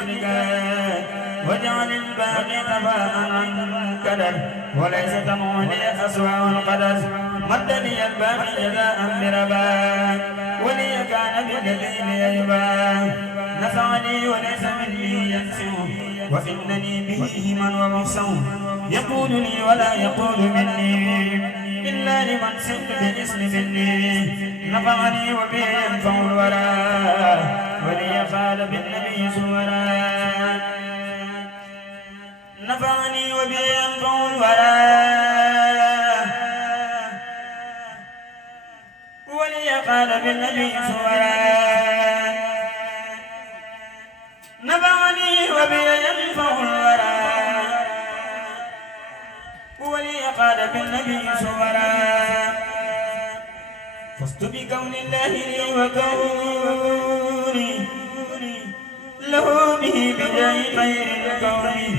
مثلك واجعل الباقي تباء عن كدر وليس تموني أسوأ القدر مد لي الباقي جزاء بربا ولي كان بالدليل يجبا نفعني وليس مني ينسو وإنني به من ومحسن يقول لي ولا يقول مني إلا لمن سئت بالاسم مني نفعني وبه ينفع الورى ولي قال بالنبي سورا نفعني وبه ينفع الورى ولي قال بالنبي سورا نفعني وبه ينفع الورى ولي قال بالنبي سورا فزت بكون الله لي وكوني له به بجاه خير الكون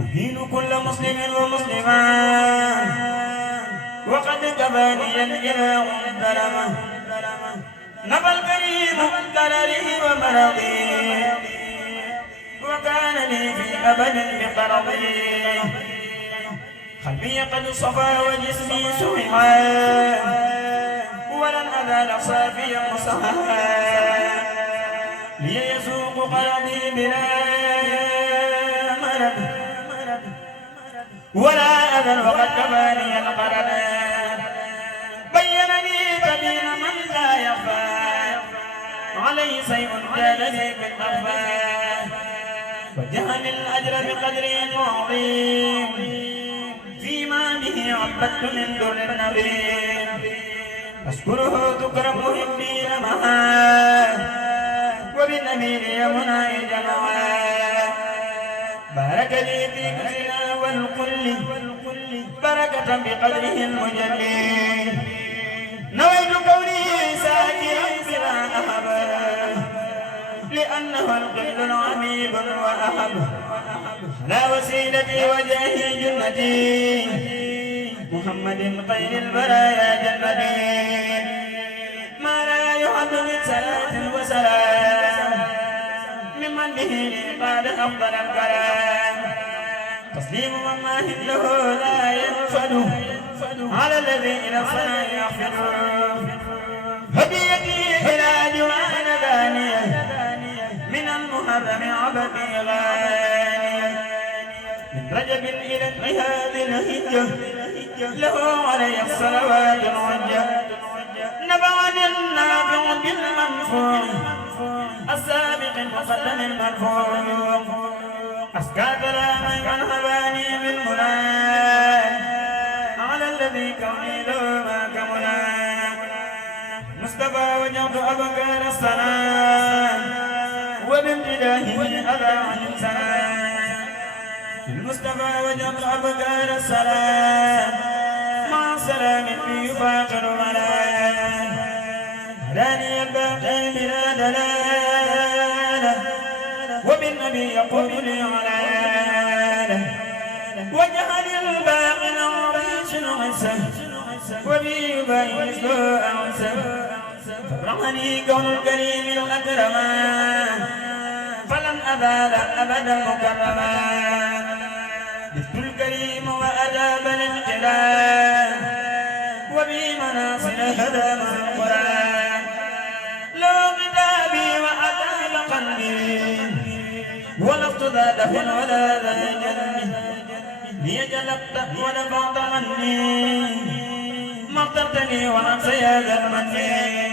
أهين كل مسلم ومسلمة وقد كفاني الإله الظلمة نفى الكريم ضرري ومرضي وكان لي في أبد بقرضي قلبي قد صفى وجسمي سمحا ولن أزال صافيا مصححا لي يسوق قلبي بلا مرض ولا أذى وقد كفاني القرن بينني سبيل من لا يخفى عليه شيء كان لي بالأخفى وجهل الأجر بقدره العظيم فيما به عبدت من دون النبي أشكره ذكر محبي لمها وبالنبي لي مناي جمعا بارك لي في كسنا والكل بركة بقدره المجلي نويت كوني ساكرا بما أحب لأنه القل العميق وأحب لا وسيلتي وجاهي جنتي محمد خير البرايا جنتي ما لا يعد من صلاة وسلام ممن به لي قال أفضل الكلام تسليم من ما له لا ينفد على الذي إلى الصلاة يحفظ هديتي إلى جوان دانية من المحرم عبدي غانية من رجب إلى انتهاء الهجة له علي الصلوات الحجة نبعني النافع بالمنفوع السابق المقدم المرفوع أسكى كلام من هباني بالمنى على الذي كوني له ما كمنا مصطفى وجهت أبكار السلام وبامتداهه أذى عن السلام المصطفى وجهت أبكار السلام مع سلام يفاقر ملام هداني الباقي بلا دلالة وبالنبي يقول لي علانة وجهل الباقي العريش عسى وبي يبين مثله أعسى فرحني كون الكريم الأكرما فلن أزال أبدا مكرما جئت الكريم وأجاب للجلال وبمناصر هدى مع القرآن لو كتابي وأتى قلبي ولفت ذا دفن ولا ذا جنب ليجلبت ونفعت عني ما اخترتني وأنسى هذا المني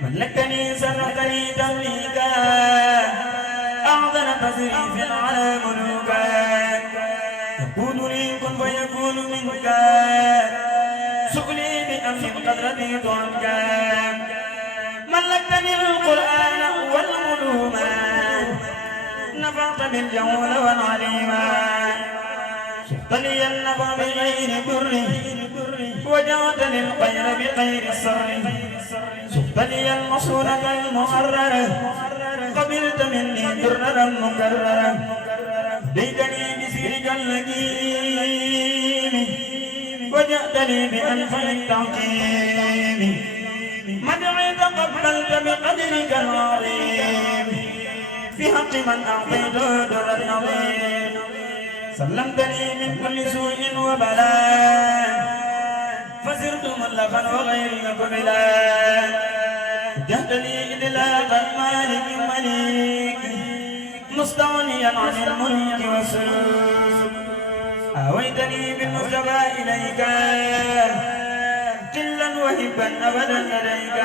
ملكتني سرقتني تمليكا أعظم تصريف على ملوكا يقول لي كن فيكون منك سؤلي بأمر قد رضيت عنك ملكتني القرآن والعلوم نفعت بالجول والعليما شفت لي النفع بغير بر وجعت للخير بخير السر شفت لي المصونة المحررة قبلت مني دررا مكررا ديتني بسيرك اللئيم وجئت لي بأنفع التعقيم مدعي تقبلت بقدرك العظيم في حق من أعطيته در النظير سلمتني من كل سوء وبلاء فسرت مطلقا وغيري قبلا جهدني إدلاق مالك مليك مستغنيا عن الملك والسلوك آويتني بالمصطفى إليك قلا وهبا أبدا لديك